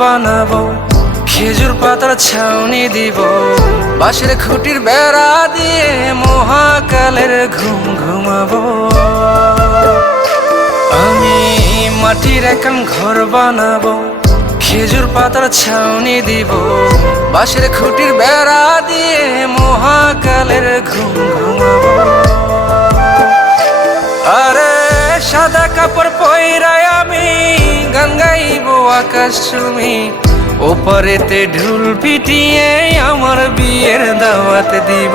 বানাবো, খেজুর পাতার ছাউনি দিব, বাঁশের খুঁটির বেড়া দিয়ে মহাকালের ঘুম ঘুমাবো। আমি মাটির একান ঘর বানাবো, খেজুর পাতার ছাউনি দিব, বাঁশের খুঁটির বেড়া দিয়ে মহাকালের ঘুম ঘুমাবো। আরে সাদা কাপড় পইরায় আমি গান গাইবো আকাশ চুমি, ওপারেতে ঢোল পিটিয়ে আমার বিয়ের দাওয়াত দিব।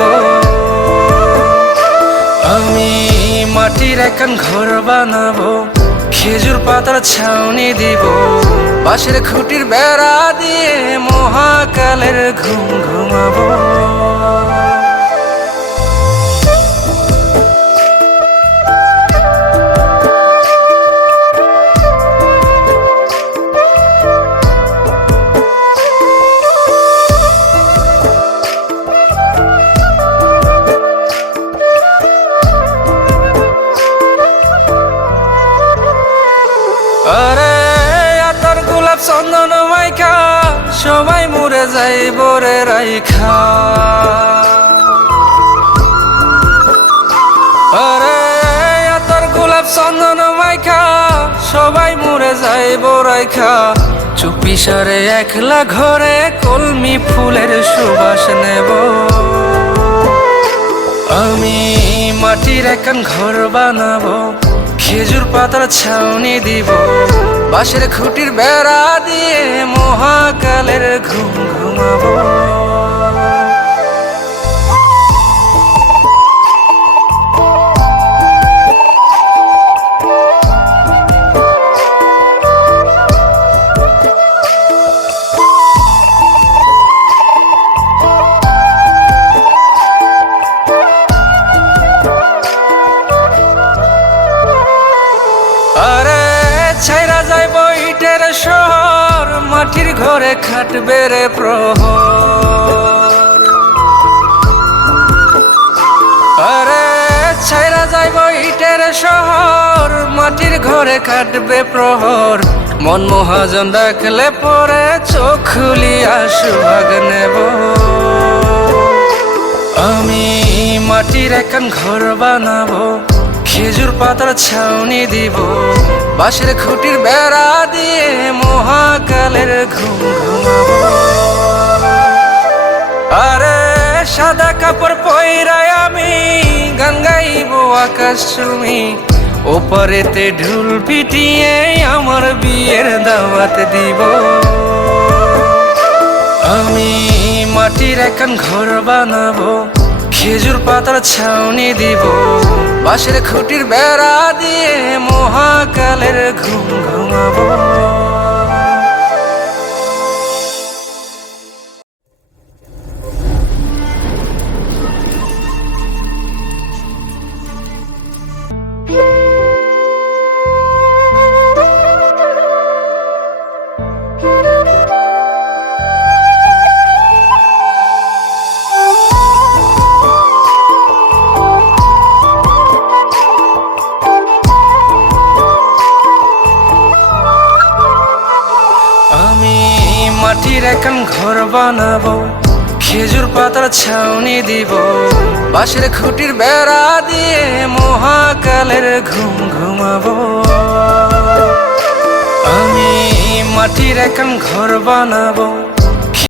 আমি মাটির একান ঘর বানাবো, খেজুর পাতার ছাউনি দিব, বাঁশের খুঁটির বেড়া দিয়ে মহাকালের ঘুম ঘুমাবো। আরে আতর গোলাপ চন্দন মাইখা সবাই মরে যাইব রে রাইখা। আরে আতর গোলাপ চন্দন মাইখা সবাই মরে যাইব রাইখা, চুপি সারে একলা ঘরে কলমি ফুলের সুবাস নেব। আমি মাটির একান ঘর বানাবো, খেজুর পাতার ছাউনি দিব, বাঁশের খুঁটির বেড়া দিয়ে মহাকালের ঘুম ঘুমাবো। আরে ছাইরা যাইব ইটের শহর, মাটির ঘরে খাটবে রে প্রহর। আরে ছাইরা যাইব ইটের শহর, মাটির ঘরে খাটবে প্রহর। মন মহাজন ডাকলে পরে চোখ খুলিয়া সুভাগ নেব। আমি মাটির একান ঘর বানাবো, খেজুর পাতার ছাউনি দিব, বাঁশের খুঁটির বেড়া দিয়ে মহাকালের ঘুম ঘুমাবো। আরে সাদা কাপড় পইরায় আমি গান গাইবো আকাশ চুমি, ওপারেতে ঢোল পিটিয়ে আমার বিয়ের দাওয়াত দিব। আমি মাটির একান ঘর বানাবো, খেজুর পাতার ছাউনি দিব, বাঁশের খুঁটির বেড়া দিয়ে মহাকালের ঘুম ঘুমাবো। মাটির একান ঘর বানাবো, খেজুর পাতার ছাউনি দিব, বাঁশের খুঁটির বেড়া দিয়ে মহাকালের ঘুম ঘুমাবো। আমি মাটির একান ঘর বানাবো,